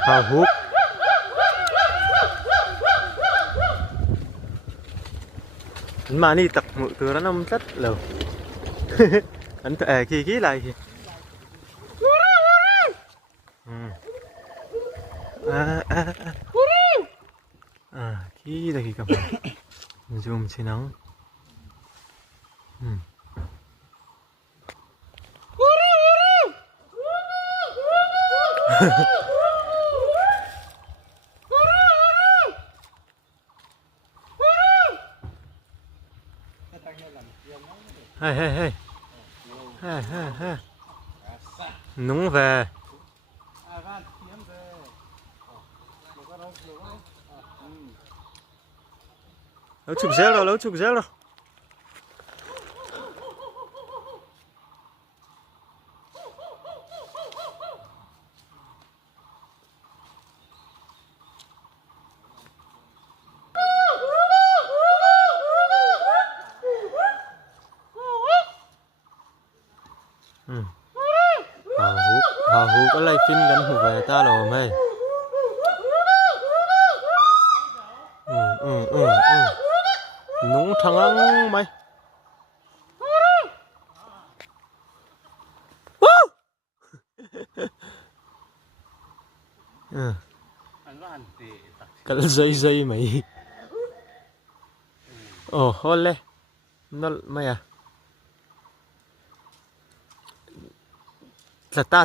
hào hút. Mà đi tập một từ đó nó rất lâu. Anh khi lại thì khi là khi cầm zoom xin nóng. Hey hey hey hey hey hey núng về. Lấu chụp rêu rồi, lấu chụp rêu rồi. Hào hú có lây phim đánh hù về ta rồi mày. Núng thằng ăn mày. Cái dây mày. Ồ hôn lê. Nó mày à. Là ta